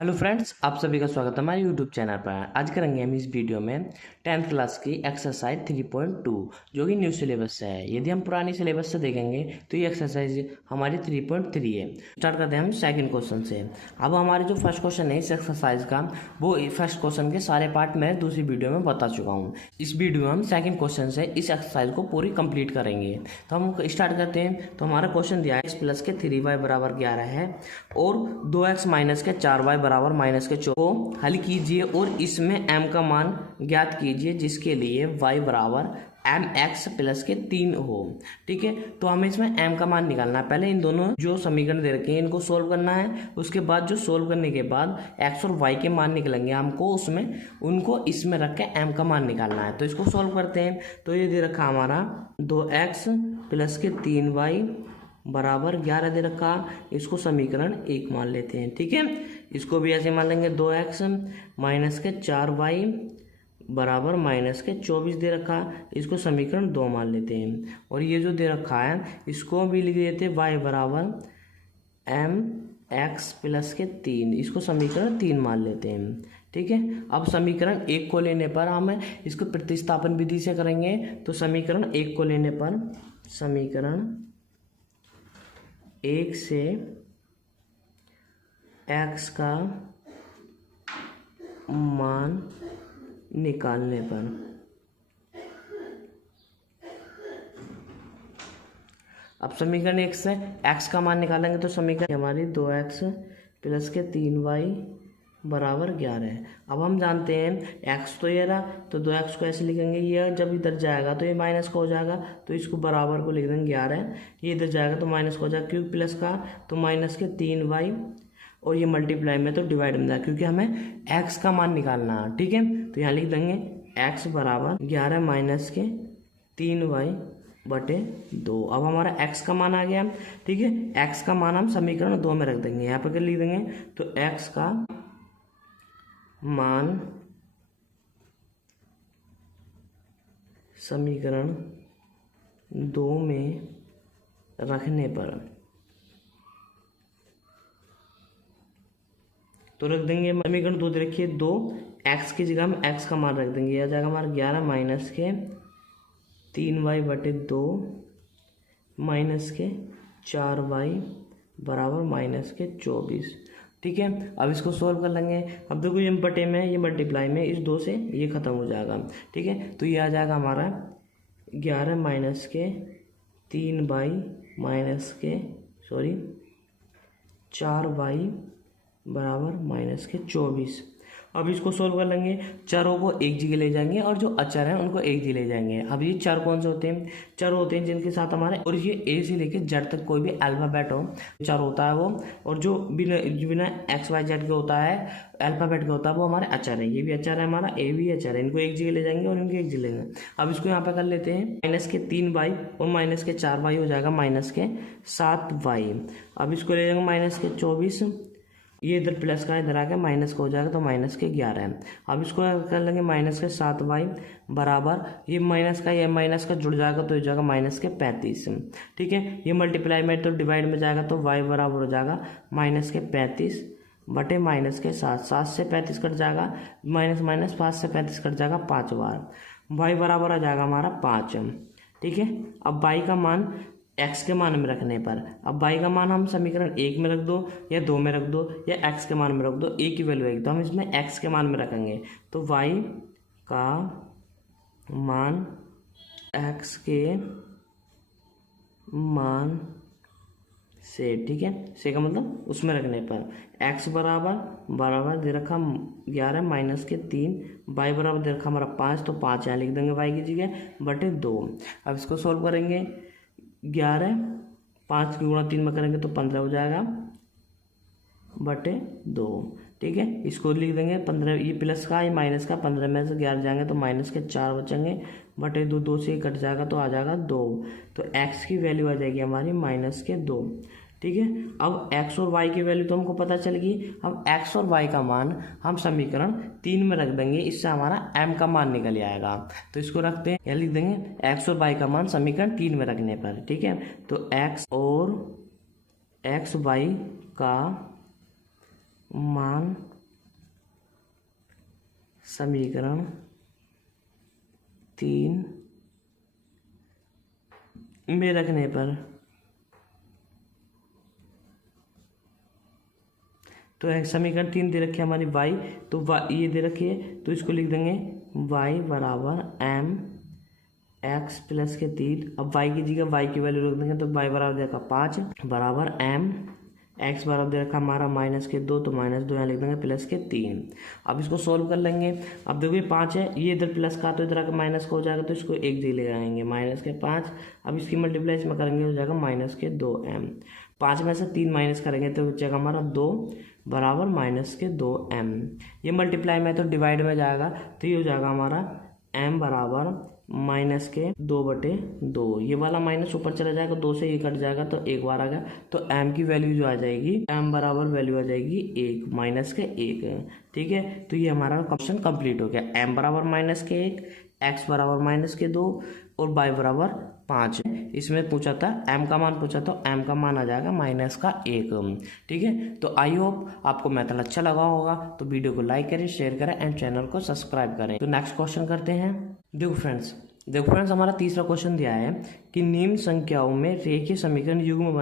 Hello friends, आप सभी का स्वागत है हमारे यूट्यूब चैनल पर। आज करेंगे हम इस वीडियो में 10th क्लास की एक्सरसाइज 3.2 जो कि न्यू सिलेबस से है। यदि हम पुरानी सिलेबस से देखेंगे तो ये एक्सरसाइज हमारी 3.3 है। स्टार्ट करते हैं हम सेकंड क्वेश्चन से। अब हमारे जो फर्स्ट क्वेश्चन है इस एक्सरसाइज का, वो फर्स्ट क्वेश्चन के सारे पार्ट मैं दूसरी वीडियो में बता चुका हूँ। इस वीडियो में हम सेकेंड क्वेश्चन से इस एक्सरसाइज को पूरी कंप्लीट करेंगे। तो हम स्टार्ट करते हैं। तो हमारा क्वेश्चन दिया है x प्लस के 3y बराबर 11 है और 2x माइनस के 4y बराबर माइनस के 4 को हल कीजिए और इसमें m का मान ज्ञात कीजिए जिसके लिए y बराबर एम एक्स प्लस के 3 हो। ठीक है, तो हमें इसमें m का मान निकालना है। पहले इन दोनों जो समीकरण दे रखे हैं इनको सोल्व करना है। उसके बाद जो सोल्व करने के बाद x और y के मान निकलेंगे, हमको उसमें उनको इसमें रख के m का मान निकालना है। तो इसको सोल्व करते हैं। तो ये दे रखा हमारा 2x प्लस के 3y बराबर 11 दे रखा। इसको समीकरण 1 मान लेते हैं। ठीक है, इसको भी ऐसे मान लेंगे 2x माइनस के 4y बराबर माइनस के 24 दे रखा। इसको समीकरण 2 मान लेते हैं। और ये जो दे रखा है इसको भी लिख देते हैं y बराबर एम एक्स प्लस के 3। इसको समीकरण 3 मान लेते हैं। ठीक है, अब समीकरण 1 को लेने पर हम इसको प्रतिस्थापन विधि से करेंगे। तो समीकरण 1 को लेने पर समीकरण 1 से x का मान निकालने पर अब समीकरण 1 से x का मान निकालेंगे तो समीकरण हमारी 2x प्लस के 3y बराबर 11 है। अब हम जानते हैं x तो ये रहा, तो 2x को ऐसे लिखेंगे, ये जब इधर जाएगा तो ये माइनस का हो जाएगा, तो इसको बराबर को लिख देंगे 11। ये इधर जाएगा तो माइनस का हो जाएगा, क्योंकि प्लस का तो माइनस के 3y और ये मल्टीप्लाई में तो डिवाइड में जाएगा क्योंकि हमें x का मान निकालना है। ठीक है, तो यहाँ लिख देंगे x बराबर 11 माइनस के 3y बटे 2। अब हमारा x का मान आ गया। ठीक है, x का मान हम समीकरण 2 में रख देंगे। यहाँ पर क्या लिख देंगे, तो x का मान समीकरण 2 में रखने पर तो रख देंगे समीकरण 2 रखिए 2, x की जगह हम x का मान रख देंगे। यह जाएगा हमारा 11 माइनस के 3y बटे 2 माइनस के 4y बराबर माइनस के 24। ठीक है, अब इसको सोल्व कर लेंगे। अब देखो ये बटे में ये मल्टीप्लाई में इस 2 से ये खत्म हो जाएगा। ठीक है, तो ये आ जाएगा हमारा 11 माइनस के 3y माइनस के 4y बराबर माइनस के 24। अब इसको सोल्व कर लेंगे। चरों को एक जगह ले जाएंगे और जो अचर हैं उनको एक जगह ले जाएंगे। अब ये चर कौन से होते हैं, चर होते हैं जिनके साथ हमारे और ये ए से लेके जेड तक कोई भी अल्फाबेट हो चर होता है वो, और जो बिना एक्स वाई जेड के होता है अल्फाबेट का होता है वो हमारे अचर है। ये भी अचर है, हमारा ए भी अचर है। इनको एक जगह ले जाएंगे और इनको एक जगह लेंगे। अब इसको यहाँ पे कर लेते हैं, माइनस के 3y और माइनस के 4y हो जाएगा माइनस के 7y। अब इसको ले जाएंगे माइनस के 24, ये इधर प्लस का इधर आके माइनस का हो जाएगा तो माइनस के 11 है। अब इसको कर लेंगे माइनस के 7y बराबर ये माइनस का जुड़ जाएगा तो हो जाएगा माइनस के 35। ठीक है, ये मल्टीप्लाई में तो डिवाइड में जाएगा तो y बराबर हो जाएगा माइनस के 35 बटे माइनस के 7। 7 से 35 कट जाएगा, माइनस माइनस 5 से 35 कट जाएगा 5 बार, y बराबर आ जाएगा हमारा 5। ठीक है, अब y का मान x के मान में रखने पर, अब y का मान हम समीकरण 1 में रख दो या 2 में रख दो या x के मान में रख दो, एक ही वैल्यू आएगी। तो हम इसमें x के मान में रखेंगे तो y का मान x के मान से, ठीक है, से का मतलब उसमें रखने पर x बराबर दे रखा 11 माइनस के 3, y बराबर दे रखा हमारा 5, तो 5 यहाँ लिख देंगे y की जगह बटे 2। अब इसको सोल्व करेंगे, 11 5 की गुणा 3 में करेंगे तो 15 हो जाएगा बटे 2। ठीक है, इसको लिख देंगे 15, ये प्लस का ये माइनस का, 15 में से 11 जाएंगे तो माइनस के 4 बचेंगे बटे 2, 2 से कट जाएगा तो आ जाएगा 2। तो x की वैल्यू आ जाएगी हमारी माइनस के 2। ठीक है, अब x और y की वैल्यू तो हमको पता चल गई। अब x और y का मान हम समीकरण 3 में रख देंगे, इससे हमारा m का मान निकल आएगा। तो इसको रखते हैं, यहाँ लिख देंगे x और y का मान समीकरण 3 में रखने पर। ठीक है, तो x और y का मान समीकरण 3 में रखने पर, तो समीकरण 3 दे रखी है हमारी y, तो ये दे रखी है, तो इसको लिख देंगे y बराबर m x प्लस के 3। अब y की जगह y की वैल्यू रख देंगे, तो y बराबर दे रखा 5 बराबर m x बराबर दे रखा हमारा -2, तो -2 यहाँ लिख देंगे प्लस के 3। अब इसको सोल्व कर लेंगे। अब देखो ये 5 है, ये इधर प्लस का तो इधर आकर माइनस का हो जाएगा, तो इसको एक जगह ले आएंगे -5। अब इसकी मल्टीप्लाई इसमें करेंगे, हो जाएगा -2m। 5 में से 3 माइनस करेंगे तो बचेगा हमारा 2 बराबर -2m। ये मल्टीप्लाई में तो डिवाइड में जाएगा, तो ये हो जाएगा हमारा m बराबर -2/2। ये वाला माइनस ऊपर चला जाएगा, 2 से ये कट जाएगा, तो एक बार आ गया, तो m की वैल्यू जो आ जाएगी, m बराबर वैल्यू आ जाएगी 1 -1। ठीक है, तो ये हमारा क्वेश्चन कंप्लीट हो गया। m बराबर -1, x बराबर -2 और y बराबर 5। इसमें पूछा था m का मान पूछा, तो m का मान आ जाएगा -1। ठीक है, तो आई होप आपको मेथड अच्छा लगा होगा, तो वीडियो को लाइक करें, शेयर करें एंड चैनल को सब्सक्राइब करें। तो नेक्स्ट क्वेश्चन करते हैं। देखो फ्रेंड्स हमारा तीसरा क्वेश्चन दिया है कि निम्न संख्याओं में रेखीय समीकरण युग्म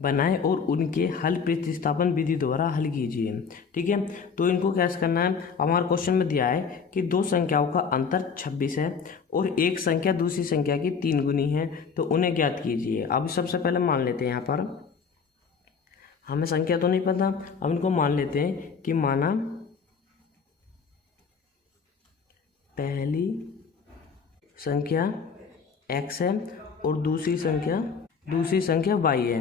बनाएं और उनके हल प्रतिस्थापन विधि द्वारा हल कीजिए। ठीक है, तो इनको कैसे करना है। हमारे क्वेश्चन में दिया है कि दो संख्याओं का अंतर 26 है और एक संख्या दूसरी संख्या की 3 गुनी है, तो उन्हें ज्ञात कीजिए। अब सबसे पहले मान लेते हैं, यहाँ पर हमें संख्या तो नहीं पता, अब इनको मान लेते हैं कि माना पहली संख्या x है और दूसरी संख्या y है।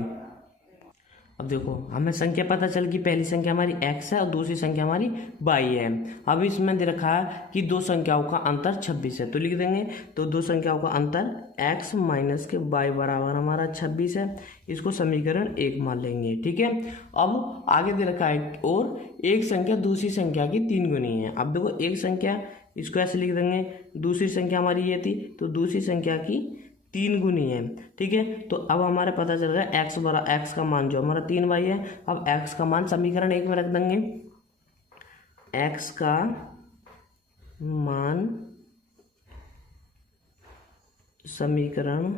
अब देखो हमें संख्या पता चल कि पहली संख्या हमारी x है और दूसरी संख्या हमारी y है। अब इसमें दे रखा है कि दो संख्याओं का अंतर 26 है, तो लिख देंगे, तो दो संख्याओं का अंतर x माइनस के y बराबर हमारा 26 है। इसको समीकरण 1 मान लेंगे। ठीक है, अब आगे दे रखा है और एक संख्या दूसरी संख्या की 3 गुनी है। अब देखो एक संख्या, इसको ऐसे लिख देंगे, दूसरी संख्या हमारी ये थी, तो दूसरी संख्या की 3 गुनी है। ठीक है, तो अब हमारे पता चल रहा है x का मान जो हमारा 3y है। अब x का मान समीकरण 1 में रख देंगे, x का मान समीकरण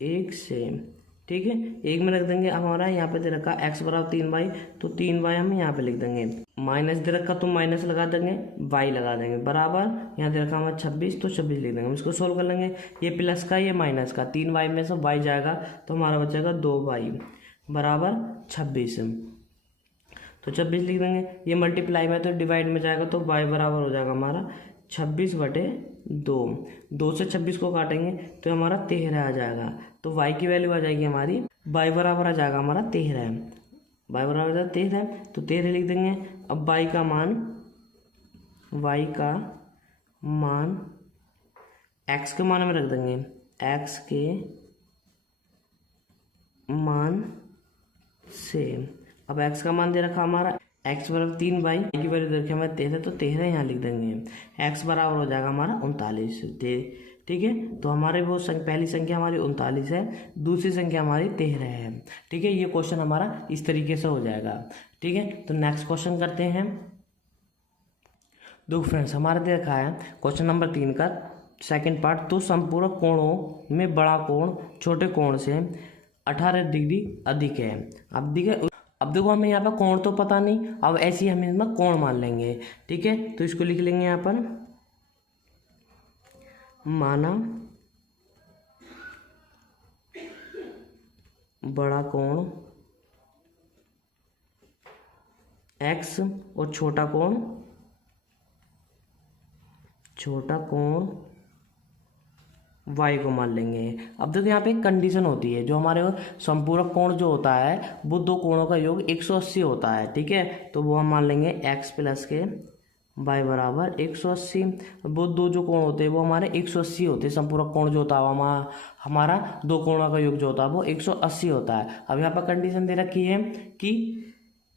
1 से, ठीक है, 1 में रख देंगे। अब हमारा यहाँ पे दे रखा x बराबर 3y, तो 3y हम यहाँ पे लिख देंगे, माइनस दे रखा तो माइनस लगा देंगे, y लगा देंगे, बराबर यहाँ दे रखा हमारा 26, तो 26 लिख देंगे। हम इसको सोल्व कर लेंगे, ये प्लस का ये माइनस का, 3y में से y जाएगा, तो हमारा बचेगा 2y बराबर 26, तो 26 लिख देंगे। ये मल्टीप्लाई में तो डिवाइड में जाएगा, तो y बराबर हो जाएगा हमारा 26/2। 2 से 26 को काटेंगे तो हमारा 13 आ जाएगा, तो y की वैल्यू आ जाएगी हमारी, y बराबर आ जाएगा हमारा 13, y बराबर आ जाएगा 13, तो 13 लिख देंगे। अब y का मान x के मान में रख देंगे, x के मान से, अब x का मान दे रखा हमारा x बराबर 3y की वैल्यू दे रखी हमारे 13, तो 13 यहाँ लिख देंगे। x बराबर हो जाएगा हमारा 39। ठीक है, तो हमारे वो पहली संख्या हमारी 39 है, दूसरी संख्या हमारी 13 है। ठीक है, ये क्वेश्चन हमारा इस तरीके से हो जाएगा। ठीक है, तो नेक्स्ट क्वेश्चन करते हैं। दो फ्रेंड्स हमारा दे रखा है क्वेश्चन नंबर 3 का सेकंड पार्ट, तो संपूरक कोणों में बड़ा कोण छोटे कोण से 18 डिग्री अधिक है। अब देखो हमें यहाँ पर कोण तो पता नहीं, अब ऐसे ही हम इसमें कोण मान लेंगे। ठीक है, तो इसको लिख लेंगे यहाँ पर, माना बड़ा कोण x और छोटा कोण y को मान लेंगे। अब देखो यहाँ पे एक कंडीशन होती है, जो हमारे संपूरक कोण जो होता है वो दो कोणों का योग 180 होता है। ठीक है, तो वो हम मान लेंगे x प्लस के y बराबर 180। वो दो जो कोण होते हैं वो हमारे 180 होते हैं। संपूरक कोण जो होता है हमारा दो कोणों का योग जो होता है वो 180 होता है। अब यहाँ पर कंडीशन दे रखी है कि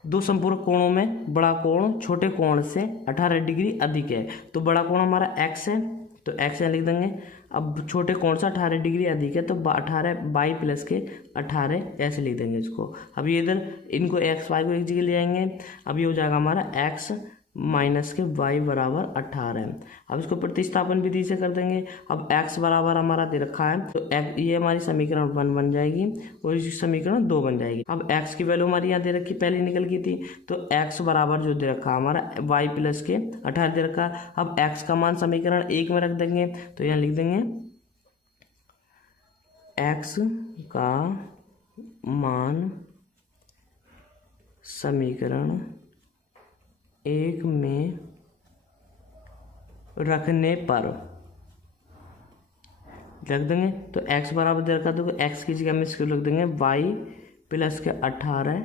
दो संपूरक कोणों में बड़ा कोण छोटे कोण से 18 डिग्री अधिक है। तो बड़ा कोण हमारा x है, तो x लिख देंगे। अब छोटे कोण से 18 डिग्री अधिक है, तो 18 y प्लस के 18 ऐसे लिख देंगे इसको। अब ये इधर इनको x y को एक जगह ले आएंगे। अब ये हो जाएगा हमारा x माइनस के y बराबर 18। अब इसको प्रतिस्थापन विधि से कर देंगे। अब x बराबर हमारा दे रखा है तो ये हमारी समीकरण 1 बन जाएगी और इसकी समीकरण 2 बन जाएगी। अब x की वैल्यू हमारी यहाँ दे रखी पहले निकल गई थी तो x बराबर जो दे रखा हमारा y प्लस के 18 दे रखा। अब x का मान समीकरण 1 में रख देंगे तो यहाँ लिख देंगे x का मान समीकरण 1 में रखने पर रख देंगे तो x बराबर दे रखा तो x की जगह में इसको लिख देंगे y प्लस के 18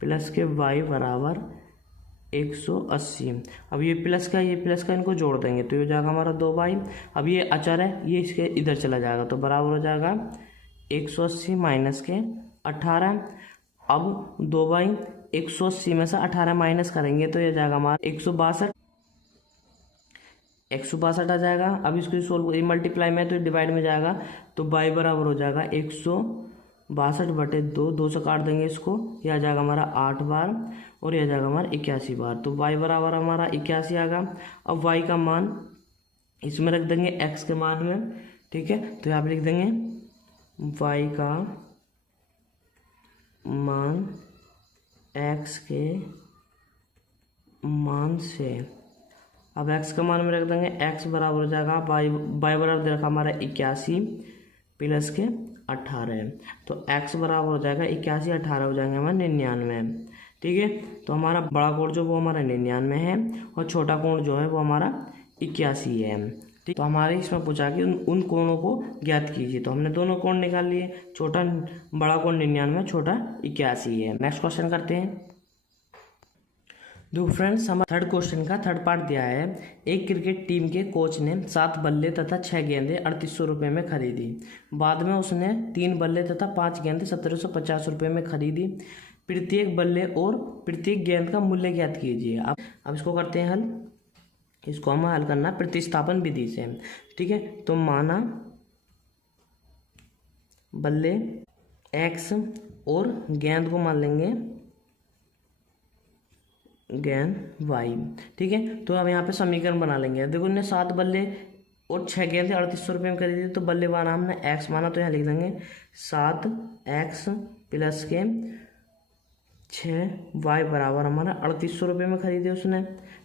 प्लस के y बराबर 180। अब ये प्लस का इनको जोड़ देंगे तो ये हो जाएगा हमारा 2y। अब ये अचर है ये इसके इधर चला जाएगा तो बराबर हो जाएगा 180 माइनस के 18। अब 2y 180 में से 18 माइनस करेंगे तो ये जाएगा हमारा 162 आ जाएगा। अब इसको सोल्व मल्टीप्लाई में तो डिवाइड में जाएगा तो y बराबर हो जाएगा 162/2। 2 से काट देंगे इसको, यह आ जाएगा हमारा 8 बार और यह आ जाएगा हमारा 81 बार। तो y बराबर हमारा 81 आ गया। अब y का मान इसमें रख देंगे x के मान में, ठीक है। तो यहाँ पे लिख देंगे y का मान x के मान से। अब x का मान में रख देंगे x बराबर हो जाएगा y बराबर दे रखा हमारा 81 प्लस के 18। तो x बराबर हो जाएगा 81, 18 हो जाएंगे हमारे 99, ठीक है। तो हमारा बड़ा कोण जो वो हमारा 99 है और छोटा कोण जो है वो हमारा 81 है, ठीक। तो हमारे इसमें पूछा कि उन कोणों को ज्ञात कीजिए। तो हमने दोनों कोण निकाल लिए, बड़ा कोण 99, छोटा 81 है। नेक्स्ट क्वेश्चन करते हैं। देखो फ्रेंड्स, हमारा थर्ड क्वेश्चन का थर्ड पार्ट दिया है। एक क्रिकेट टीम के कोच ने 7 बल्ले तथा 6 गेंदें 3800 रुपये में खरीदी। बाद में उसने 3 बल्ले तथा 5 गेंदें 1750 रुपये में खरीदी। प्रत्येक बल्ले और प्रत्येक गेंद का मूल्य ज्ञात कीजिए। अब इसको करते हैं हल। इसको हमें हल करना प्रतिस्थापन विधि से, ठीक है। तो माना बल्ले x और गेंद को मान लेंगे गेंद y, ठीक है। तो अब यहाँ पे समीकरण बना लेंगे। देखो उन्हें 7 बल्ले और 6 गेंदें 3800 रुपये में खरीदी। तो बल्ले माना हमने x माना तो यहाँ लिख देंगे 7x प्लस के 6y बराबर हमारा 3800 रुपये में खरीदे उसने,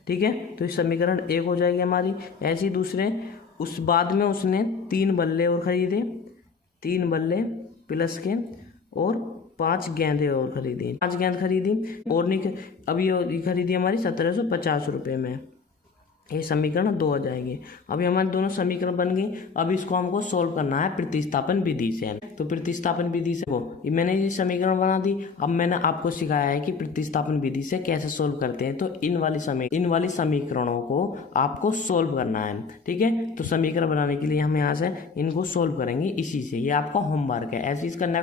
ठीक है। तो इस समीकरण 1 हो जाएगी हमारी। ऐसे ही दूसरे उस बाद में उसने 3 बल्ले और खरीदे, 3 बल्ले प्लस के और 5 गेंदें और खरीदी, 5 गेंद खरीदी और नहीं अभी ये खरीदी हमारी 1750 रुपये में। ये समीकरण 2 आ जाएगी। अभी हमारे दोनों समीकरण बन गई। अब इसको हमको सोल्व करना है प्रतिस्थापन विधि से। तो प्रतिस्थापन विधि से मैंने ये समीकरण बना दी। अब मैंने आपको सिखाया है कि प्रतिस्थापन विधि से कैसे सोल्व करते हैं। तो इन वाली समीकरणों को आपको सोल्व करना है, ठीक है। तो समीकरण बनाने के लिए हम यहाँ से इनको सोल्व करेंगे इसी से। ये आपका होमवर्क है। ऐसे इसका नेक्स्ट